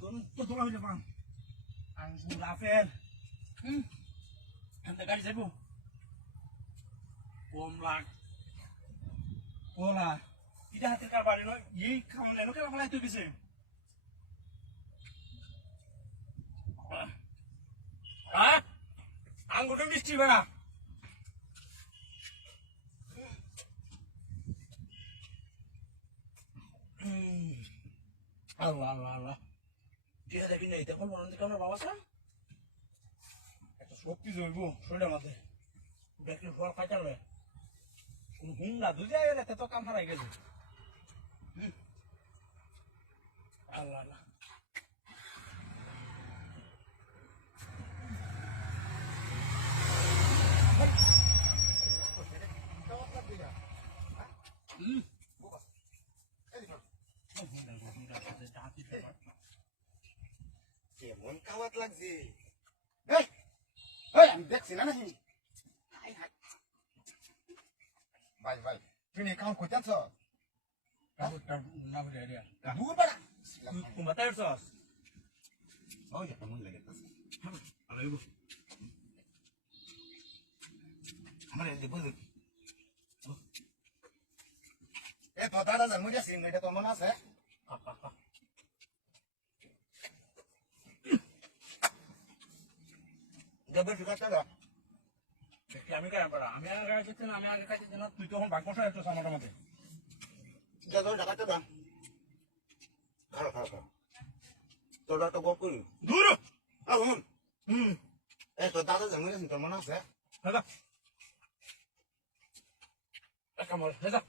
তো তোলা হইলে পান আঙ্গুর আপেল এমনি গাড়ি যাইব কমলা কলা এটা হাতের কারবারে নয় এই খাওয়ানো এলো কেন ফেলাই তুই বেশি আঙ্গুরটা মিষ্টি বেড়া আল্লাহ আল্লাহ আল্লাহ দিয়ে দেখবি না এটা কোন মনে কেন বাবা স্যার একটা শক্তি জৈব শরীরের মধ্যে দেখলে ফল খাইতে হবে কোন হুম না দুজায় এতে তো কাম হারাই গেছে আল্লাহ আল্লাহ কেমন খাওয়াত লাগছে আমি দেখছি না নাকি ভাই ভাই তুই কাউন্ট করতে আনছ দূর বেড়া বাতায় সস ওই মন লেগে আমার বুঝলি এ তো দাদা জান মুঝে সিন এটা তো মনে আছে জবের ফিকারটা দাও আমি কেন পারা আমি আগে খাইছি না আমি আগে খাইছি না তুই তখন বাক বসা একটু আমার মধ্যে যা টাকাটা দাও খাও খাও খাও তোরা তো গপ করি দূর হুম এ তো দাদা জান মুঝে সিন তোর মনে আছে দাদা কামল দাদা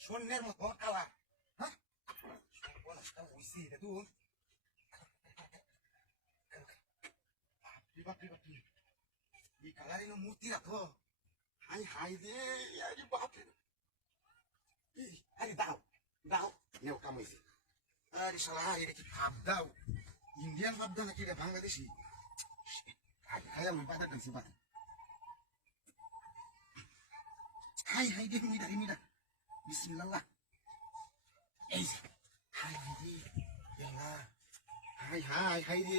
শূন্যের মতো কালা হ্যাঁ তুই এই কালারের মূর্তি রাখো হাই হাই রে আরে বাপরে আরে দাও দাও নেও কামাইছে আরে শালা এটা কি ভাব দাও ইন্ডিয়ান ভাব দাও নাকি রে বাংলাদেশি খাই আমি বাধা দিছি বাধা হাই হাই রে মিডা বিসমিল্লাহ এই হাই রে ইয়াল্লাহ হাই হাই হাই রে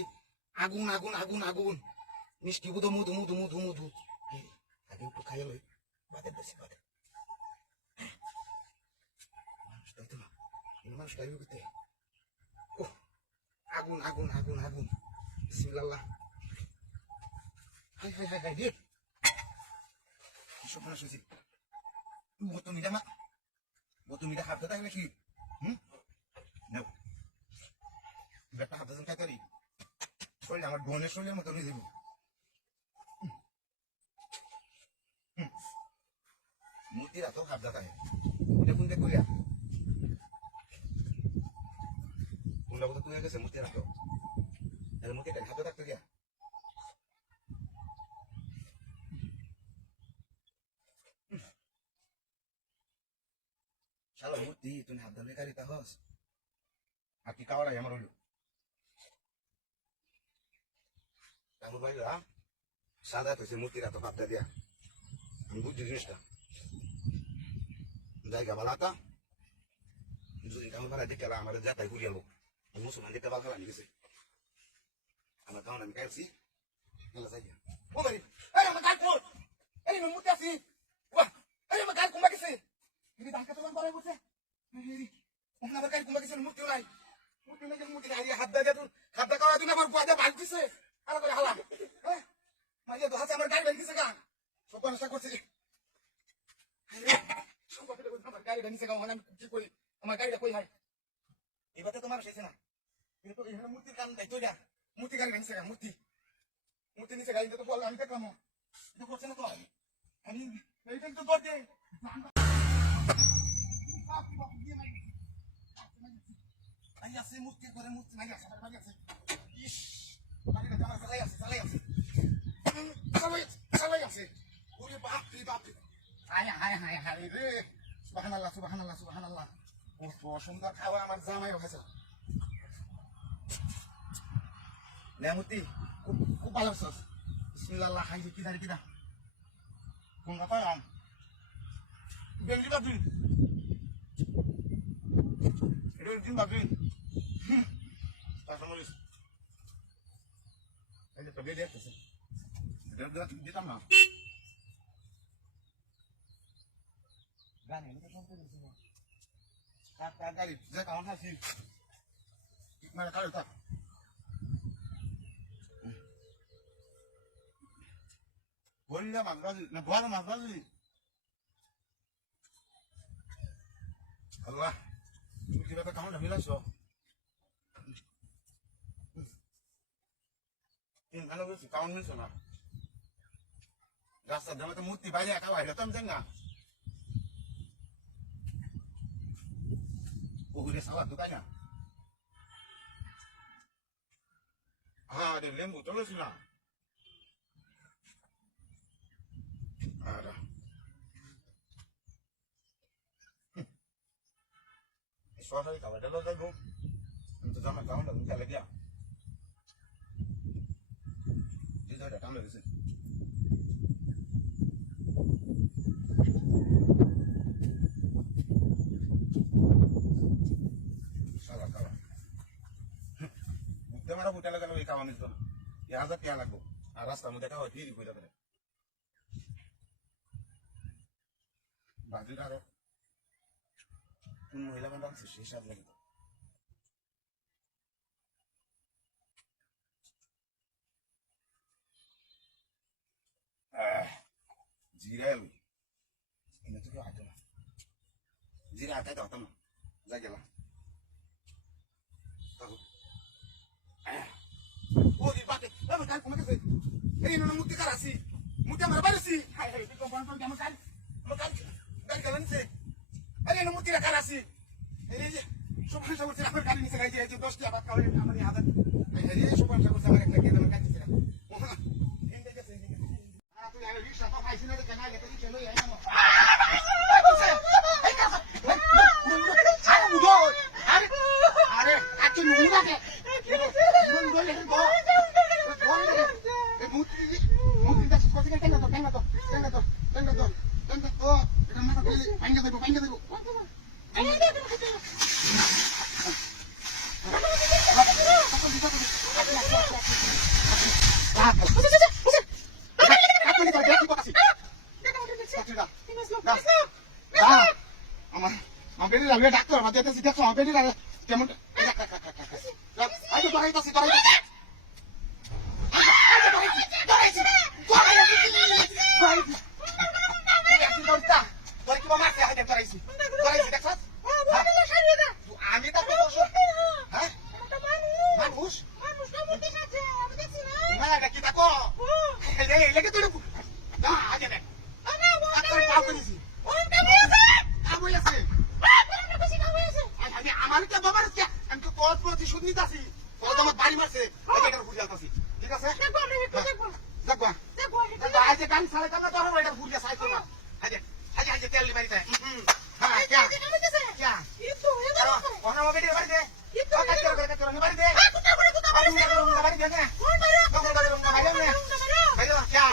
আগুন আগুন আগুন আগুন মিষ্টি মধু মধু মধু মধু মধু আগে একটু খাইয়া লই বাদে বেশি বাদে মানুষটাই তো মানুষটাই করতে ও আগুন আগুন আগুন আগুন বিসমিল্লাহ হাই হাই হাই হাই রে সব না শুনছি বতমিটা হাতে থাকলে কি নাও ব্যাপারটা হাতে যেন খাইতারি শরীর আমার বোনের শরীরের মতো নিয়ে যাবো মূর্তিরা তো হাত দেখায় এটা কোনটা করিয়া কোনটা কথা তুই গেছে মূর্তি রাখো মূর্তিটা হাতে থাকতে গিয়া শালা মূর্তি তুমি হাত ধরে গাড়ি তাহস আর কি খাওয়ারাই আমার হইল তাহলে ভাইরা সাদা হয়েছে মূর্তির এত ভাবটা দিয়া আমি বুঝছি জিনিসটা জায়গা বালাতা যদি কামড় ভাড়া দেখে আমার যাতাই ঘুরিয়া লোক মুসলমান দেখতে ভালো আমি গেছে আমার কারণ আমি খাইছি যাইয়া ও মারি এই আমার গাল কোন এই মূর্তি আছি বাহ এই আমার গাল কুমা গেছে ini dah kata orang barang bocah. Ini, orang nak berkait kumpulan murti ulai. Murti hari hadda dia tu, hadda kau tu nak berbuat dia balik sih. Kalau kau halang, macam tu hasil berkait balik sih kan. Sopan saya kursi. Sopan kita kursi berkait balik sih kan. Mana kikoi, berkait dah koi hai. Ibarat tu mana sih sana. Ini tu ini murti kan itu dia. Murti kan balik sih kan murti. মূর্তি নিচে গাড়িতে তো বললাম আমি দেখলাম এটা করছে না তো আমি এইটা একটু ধর দে আই আছে মূর্তি করে মূর্তি নাই আছে বাড়ি আছে ইস বাড়িটা আমার চালাই আছে চালাই আছে ওরে বাপ রে হায় হায় হায় হায় রে সুবহানাল্লাহ সুবহানাল্লাহ সুবহানাল্লাহ কত সুন্দর খাওয়া আমার জামাইও খাইছে নেমুতি খুব ভালো সস বিসমিল্লাহ হাই কিদা কোন কথা আম বেঙ্গলি বাদুন এটা দিন বাদুন তাহলে এই তো বেদে আছে এটা দিতাম না গানে এটা শুনতে দিছি না কাকা গাড়ি যে কাউন্ট আছে মানে কারো তা বললে মাগবাজি না বড় মাগবাজি আল্লাহ তুমি কি ব্যাপার কাউন্ট মিলাইছো ভালো বেশি কাউন্ট মিলছো না রাস্তার দামে তো মূর্তি বাইরে একা বাইরে তো আমি জানি না পুকুরে সালাদ তো তাই না হ্যাঁ রে লেম্বু চলেছি না সরাসরি খাবারটা লো যাইব আমি তো জামাই কাউন্ট খেলে দিয়া হৃদয়টা টান লেগেছে সালা খাওয়া বুঝতে মারা বুটা লাগালো এই খাওয়া মিলতো না 1000 টাকা লাগবো আর রাস্তার মধ্যে খাওয়া ফ্রি করে দেবে বাজিটা আরো কোন মহিলা বান্ধব আছে সেই সাথ লাগে জিরা এলো এনে তো কেউ হাঁটো না জিরা হাঁটাইতে হতো না যা গেলাম ও দি বাটে আমি কাল কমে গেছে এই না মুক্তি কার আসি মুক্তি আমার বাড়িছি হাই হাই তুই কোন কোন আমার কাল গাড়ি গেল নিছে আরে না মুক্তি কার আসি এই যে সুপার সাগর থেকে আমার গাড়ি নিছে গাড়ি যে 10 টাকা বাদ খাওয়াই আমার এই হাজার এই সুপার সাগর থেকে আমার একটা কেন গাড়ি নিছে এন্ড গেছে আর তুই আর রিকশা তো খাইছিস না কেন আগে তুই চলো এই না আরে আচ্ছা নুন লাগে নুন বলে গো এই মুতি দাস কত কেন তো এটা মাথা দিলে ভাঙা দেব আমার বেরিয়ে যাবে ডাক্তার আমার যেতে দেখো আমার বেরিয়ে যাবে কেমন আমি তারপর মানুষ না কি থাকো লেগে তুই আগে দেখ আমার কে বাবার কে আমি তো তোর প্রতি সুদ নিতাছি তোর আমার বাড়ি মারছে এটার ভুল যাতাছি ঠিক আছে দেখবা আজ গান সালে কানা তোর এটার ভুল যাস আইতো আজ তেল দি বাড়িতে হ্যাঁ क्या क्या ইতো এবার ওনা মোবাইল বাড়ি দে ইতো কাট করে বাড়ি দে বাড়ি দে না কোন বাড়ি না বাড়ি দে क्या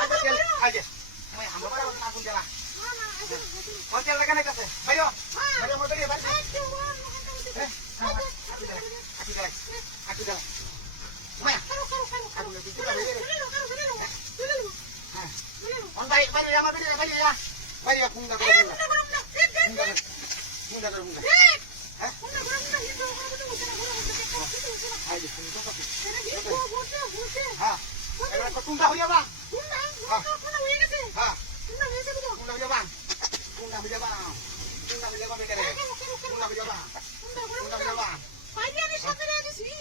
আজ তেল আজ मैं हम लोग ना कुछ जला और तेल लगाने कैसे भाइयों भाइयों मोबाइल बारी Aku jalan. Maya. On baik ya, Bari ya kunda. Ayo kunda tapi. Ha. Kau kunda huya bang. Ha. Ha. Kunda huya bang. Kunda huya bang.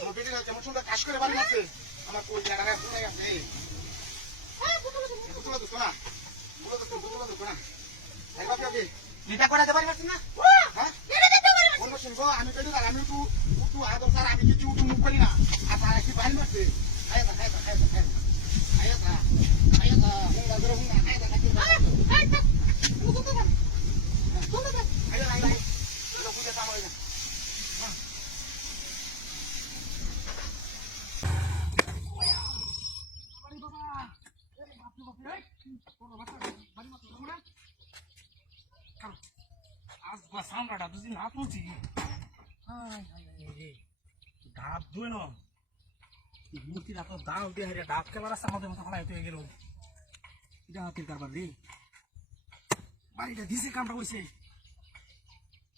আমার পেটে যেমন সুন্দর কাজ করে বাড়ি আছে আমার কোল জায়গায় আছে না বুড়ো তো না এই বাপি ওকে এটা করে দেবার পারছিস না হ্যাঁ বলবো শুনবো আমি কইলি আমি একটু আদর স্যার আমি কিছু একটু মুখ করি না আর তারা কি বাইরে মারছে আয়াতা হুঙ্গা ধরে হুঙ্গা আয়াতা নাকি আজবা সামরাটা দুদিন হাত মুছি ডাব দুই ন মূর্তিটা তো দাও দিয়ে হারিয়ে ডাব কেবার আছে আমাদের মতো হারাই হয়ে গেল এটা হাতের কারবার রে বাড়িটা দিছে কামটা করছে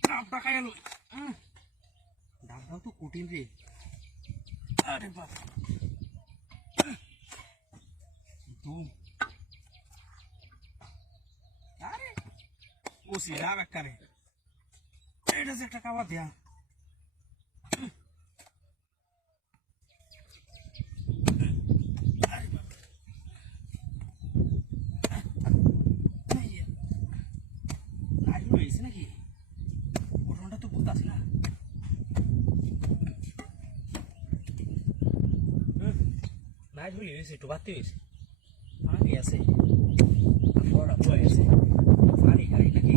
ডাবটা খাই এলো ডাবটাও তো কঠিন রে আরে বাপ আরে ওসি ডাব একটারে এটা যে একটা খাবার দেয়া নাকি ঘটনাটা তো বুঝতে আসি না নাই ঝুলি হয়েছে একটু বাড়তে হয়েছে পানি আছে বড়া বয়ে আছে পানি গাড়ি নাকি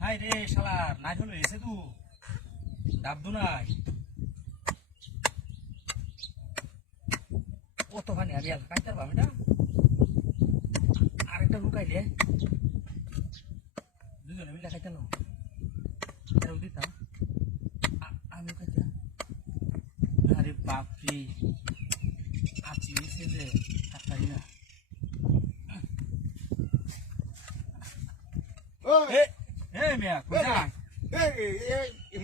হাই রে শালার নাই ঝুলি হয়েছে তু ডাবদু নাই কত পানি আমি আর কাটতে পারবো এটা আরেকটা লুকাইলে দুজনে মিলে খাইতে না এরকম দিতাম আমি খাইতাম আরে বাপরে আছি এসে যে থাকতারি না মেয়া কোথায়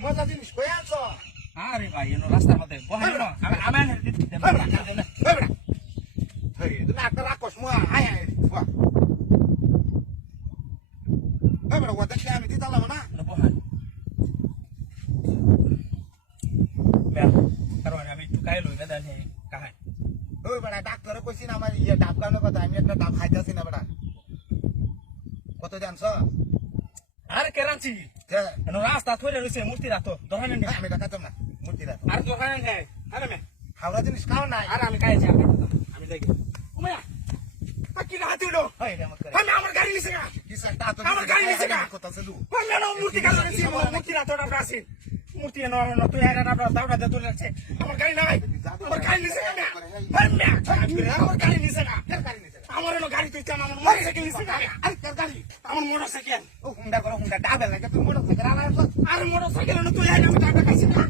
মজা জিনিস কয়ে আনছো আরে ভাই এনো রাস্তার মধ্যে বহাই না আমি আনে দিতে তুমি একটা রাক্ষস মুয়া হাই হাই বেড়া ওটা খেয়ে আমি দিতে পারলাম না বহাই কারণ আমি একটু কাই লই না জানি কাহাই ওই বেড়া ডাক্তারে কইছি না আমার ইয়ে ডাব খাওয়ানোর কথা আমি একটা ডাব খাইতেছি না বেড়া কত জানছ আরে কেরানছি এনো রাস্তা থইলে রইছে মূর্তি রাতো দোকানে নে আমি দেখাতাম না মূর্তি রাত আর দোকানে নে আরে মে হাওড়া জিনিস খাও না আর আমি খাইছি আমি দেখি ওমায়া কি রাতে উলো আমি আমার গাড়ি নিছে না আমার গাড়ি নিছে না কথা শুধু আমি না মূর্তি কাছে নিছি মূর্তি রাতোটা প্রাসি মূর্তি এনো না তুই এরা না দাওটা দে তুই লাগছে আমার গাড়ি নাই আমার গাড়ি নিছে না আমার গাড়ি নিছে না আমার এনো গাড়ি তুই কেন আমার মোটরসাইকেল নিছে না আরে কার গাড়ি আমার মোটরসাইকেল ও হুন্ডা করো হুন্ডা ডাবেল লাগে তুই মোটরসাইকেল আলাদা আরে মোটরসাইকেল এনো তুই আইনা আমি টাকা খাইছি না